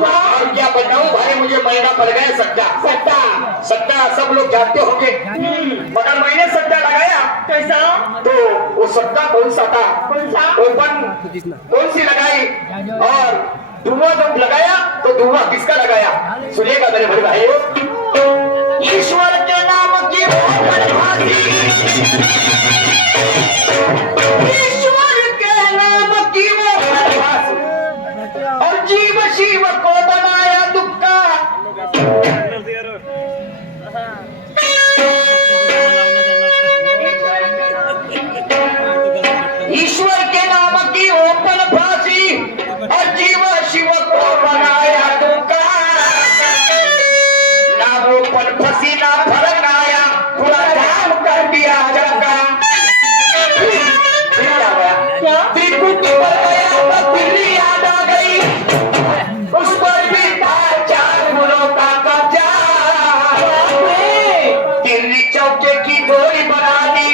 और क्या बताऊं भाई, मुझे महंगा पड़ गया सट्टा। सट्टा सट्टा सब लोग जानते होंगे, मगर मैंने सट्टा लगाया। कैसा? तो वो सट्टा कौन सा था? कौन सा? ओपन कौन सी लगाई और धुआं जब लगाया तो धुआं किसका लगाया? सुनिएगा मेरे बड़े भाइयों, ईश्वर के नाम की ओपन फांसी, ईश्वर के नाम की ओपन फांसी, और जीव शिव को बनाया दुक्का। ईश्वर के नाम की ओपन फांसी और जीव शिव को बनाया दुक्का। ना ओपन फांसी ना फर्क आया, पूरा काम कर दिया जगा। त्रिकुट पर गया तो बिल्ली याद आ गई, उस पर भी था 4 गुणों का कब्जा। दिल्ली चौके की डोरी बना दी,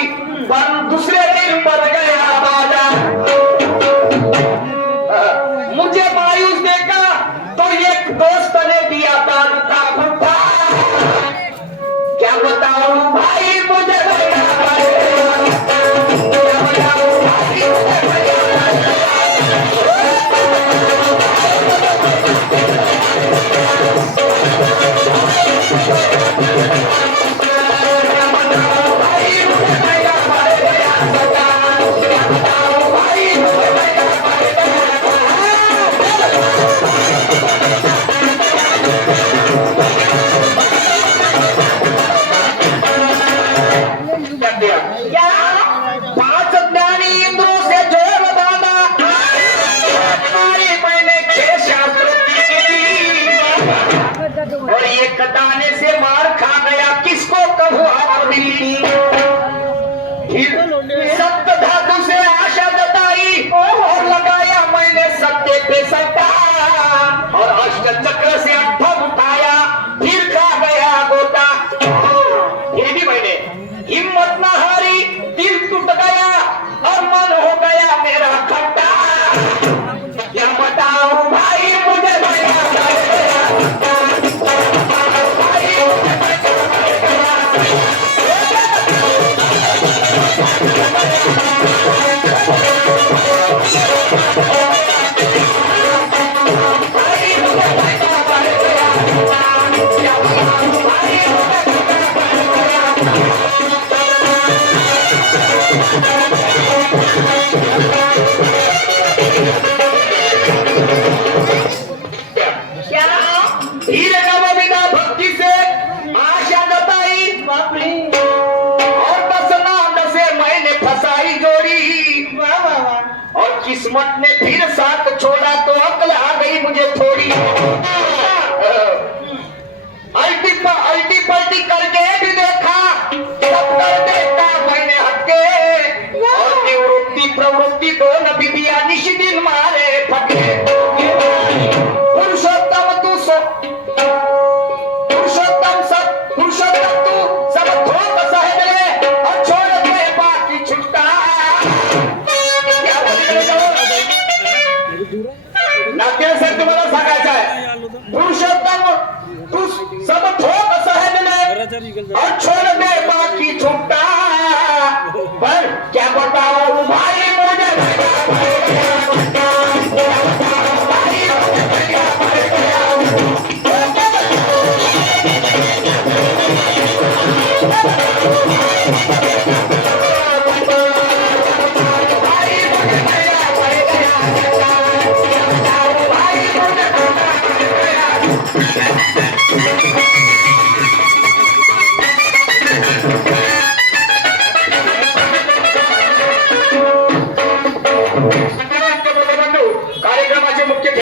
पर दूसरे दिन बढ़ गया बाजा। मुझे मायूस देखा तो एक दोस्त ने दिया दारू का गुट्ठा। क्या बताऊं भाई मुझे क्या बताऊं भाई मुझे क्या? 5 ज्ञानी इंद्रों से जोर बांधा, हमारी मैंने 6 शास्त्रों की गिरी, और एक दाने से मार खा गया, किसको कहूँ हार मिली। फिर सप्त धातु से आशा जताई और लगाया मैंने सत्य पे सट्टा, और अष्ट चक्र से अठम उठाया, फिर खा गया गोता। फिर भी मैंने हिम्मत न हारी, दिल टूट गया और मन हो गया मेरा खट्टा। क्या बताऊं भाई मुझे हीरे नवविदा भक्ति से आशा जताई, और 10 नाम से मैंने फसाई जोड़ी। और किस्मत ने फिर साथ छोड़ा तो अक्ल आ गई मुझे थोड़ी। अल्टी पल्टी करके भी देखा, सब कर देखा मैंने हटके, और निवृत्ति प्रवृत्ति दोनों विधिया निश दिन मारे फटके। पुरुषोत्तम तू पुरुषोत्तम तू सब थोक सहज ले, और छोड़ दे बाकी छुट्टा। नाट्य सर तुम्हाला सांगायचं आहे, पुरुषोत्तम तू सब थोक सहज ले, और छोड़ दे बाकी छुट्टा। पर क्या बताओ भाई मुझे